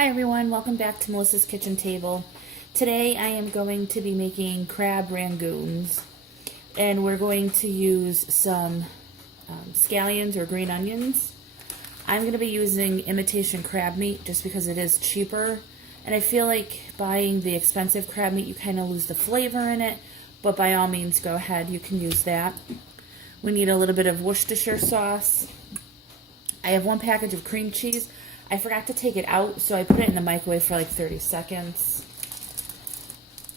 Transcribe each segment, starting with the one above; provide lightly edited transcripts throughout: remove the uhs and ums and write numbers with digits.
Hi everyone, welcome back to Melissa's Kitchen Table. Today I am going to be making crab rangoons, and we're going to use some scallions or green onions. I'm going to be using imitation crab meat just because it is cheaper, and I feel like buying the expensive crab meat you kind of lose the flavor in it, but by all means go ahead, you can use that. We need a little bit of Worcestershire sauce. I have one package of cream cheese. I forgot to take it out, so I put it in the microwave for like 30 seconds.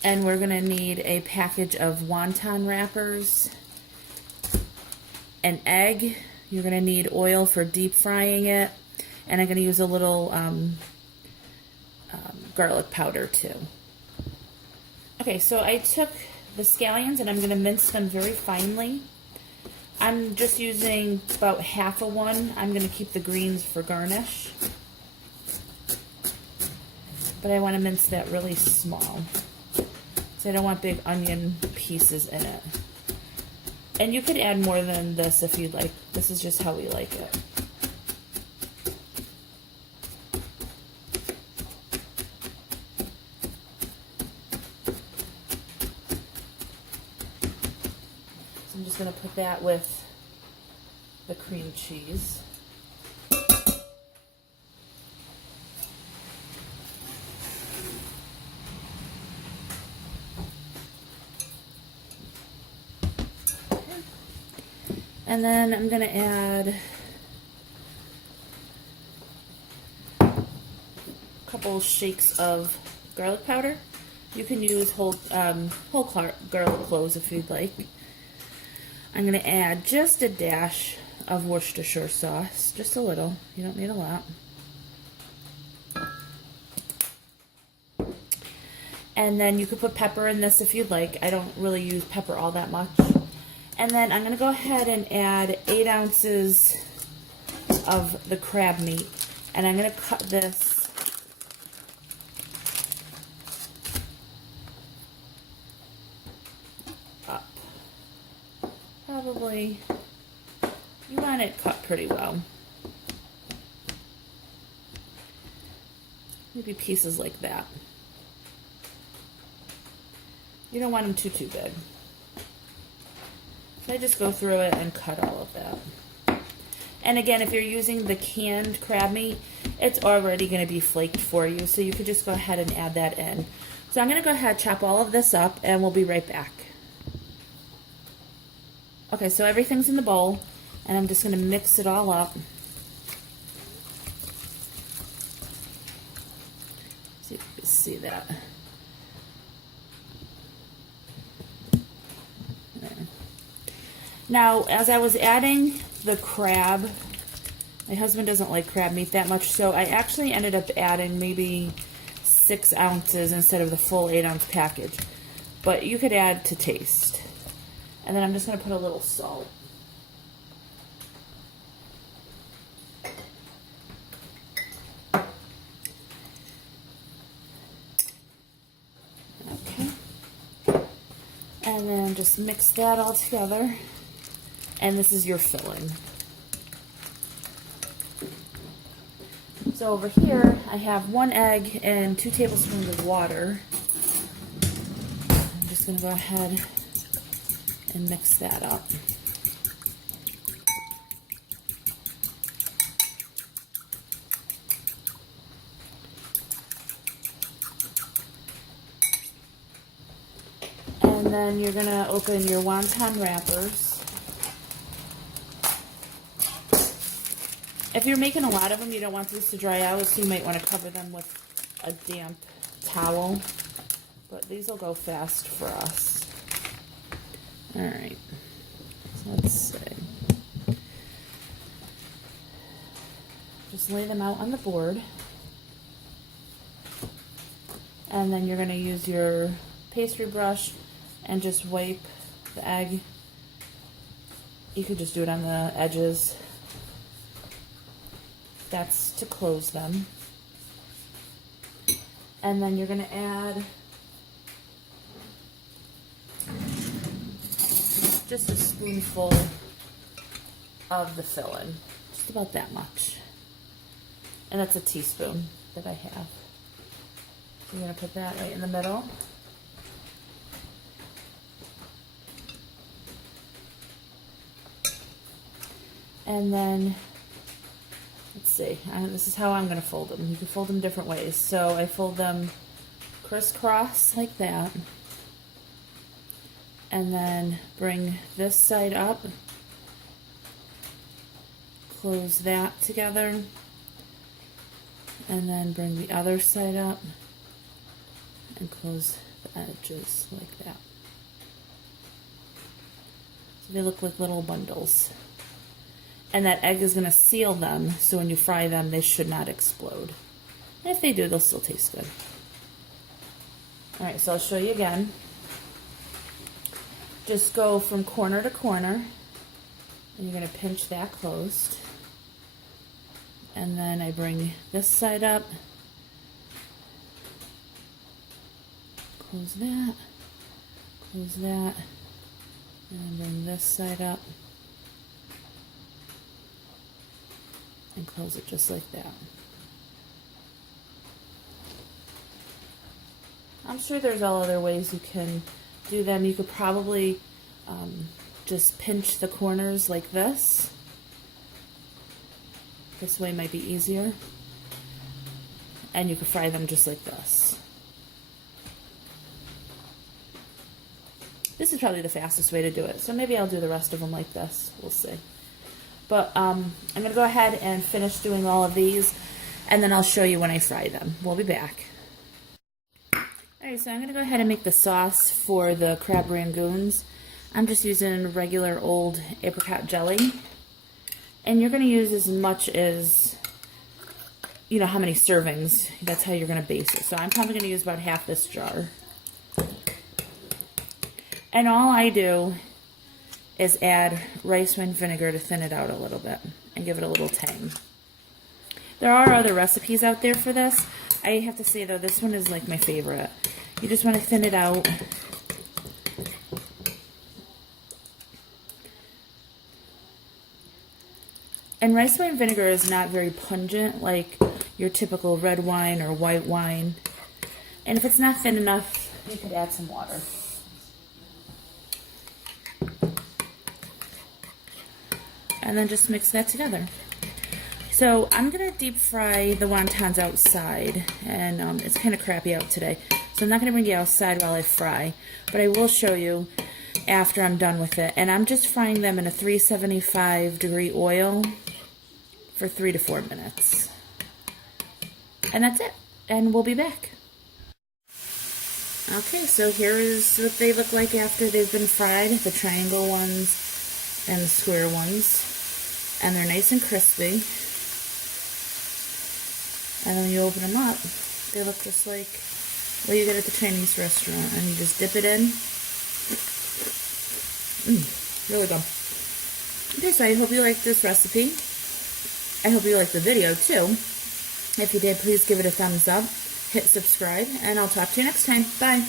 And we're going to need a package of wonton wrappers, an egg. You're going to need oil for deep frying it, and I'm going to use a little garlic powder too. Okay, so I took the scallions and I'm going to mince them very finely. I'm just using about half of one. I'm going to keep the greens for garnish. But I want to mince that really small. So I don't want big onion pieces in it. And you could add more than this if you'd like. This is just how we like it. So I'm just going to put that with the cream cheese. And then I'm going to add a couple shakes of garlic powder. You can use whole garlic cloves if you'd like. I'm going to add just a dash of Worcestershire sauce, just a little. You don't need a lot. And then you could put pepper in this if you'd like. I don't really use pepper all that much. And then I'm going to go ahead and add 8 ounces of the crab meat. And I'm going to cut this up. Probably, you want it cut pretty well. Maybe pieces like that. You don't want them too big. So I just go through it and cut all of that. And again, if you're using the canned crab meat, it's already going to be flaked for you, so you could just go ahead and add that in. So I'm going to go ahead and chop all of this up, and we'll be right back. Okay, so everything's in the bowl, and I'm just going to mix it all up. See if you can see that. Now, as I was adding the crab, my husband doesn't like crab meat that much, so I actually ended up adding maybe 6 ounces instead of the full 8-ounce package. But you could add to taste. And then I'm just going to put a little salt. Okay. And then just mix that all together. And this is your filling. So over here, I have 1 egg and 2 tablespoons of water. I'm just going to go ahead and mix that up. And then you're going to open your wonton wrappers. If you're making a lot of them, you don't want these to dry out, so you might want to cover them with a damp towel. But these will go fast for us. Alright, so let's see. Just lay them out on the board. And then you're going to use your pastry brush and just wipe the egg. You could just do it on the edges. That's to close them. And then you're going to add just a spoonful of the filling. Just about that much. And that's a teaspoon. that I have. So you're going to put that right in the middle. And then, let's see, this is how I'm going to fold them. You can fold them different ways. So I fold them crisscross like that. And then bring this side up. Close that together. And then bring the other side up. And close the edges like that. So they look like little bundles. And that egg is going to seal them, so when you fry them, they should not explode. And if they do, they'll still taste good. Alright, so I'll show you again. Just go from corner to corner, and you're going to pinch that closed. And then I bring this side up, close that, and then bring this side up. And close it just like that. I'm sure there's all other ways you can do them. You could probably just pinch the corners like this. This way might be easier. And you could fry them just like this. This is probably the fastest way to do it. So maybe I'll do the rest of them like this. We'll see. But I'm going to go ahead and finish doing all of these, and then I'll show you when I fry them. We'll be back. Alright, so I'm going to go ahead and make the sauce for the crab rangoons. I'm just using regular old apricot jelly. And you're going to use as much as, you know, how many servings. That's how you're going to base it. So I'm probably going to use about half this jar. And all I do is add rice wine vinegar to thin it out a little bit and give it a little tang. There are other recipes out there for this. I have to say though, this one is like my favorite. You just want to thin it out. And rice wine vinegar is not very pungent like your typical red wine or white wine. And if it's not thin enough, you could add some water. And then just mix that together. So I'm going to deep fry the wontons outside, and it's kind of crappy out today. So I'm not going to bring you outside while I fry, but I will show you after I'm done with it. And I'm just frying them in a 375 degree oil for 3 to 4 minutes. And that's it. And we'll be back. Okay, so here is what they look like after they've been fried, the triangle ones and the square ones. And they're nice and crispy. And when you open them up, they look just like what you get at the Chinese restaurant. And you just dip it in. Really good. Okay, so I hope you liked this recipe. I hope you liked the video too. If you did, please give it a thumbs up, hit subscribe, and I'll talk to you next time. Bye.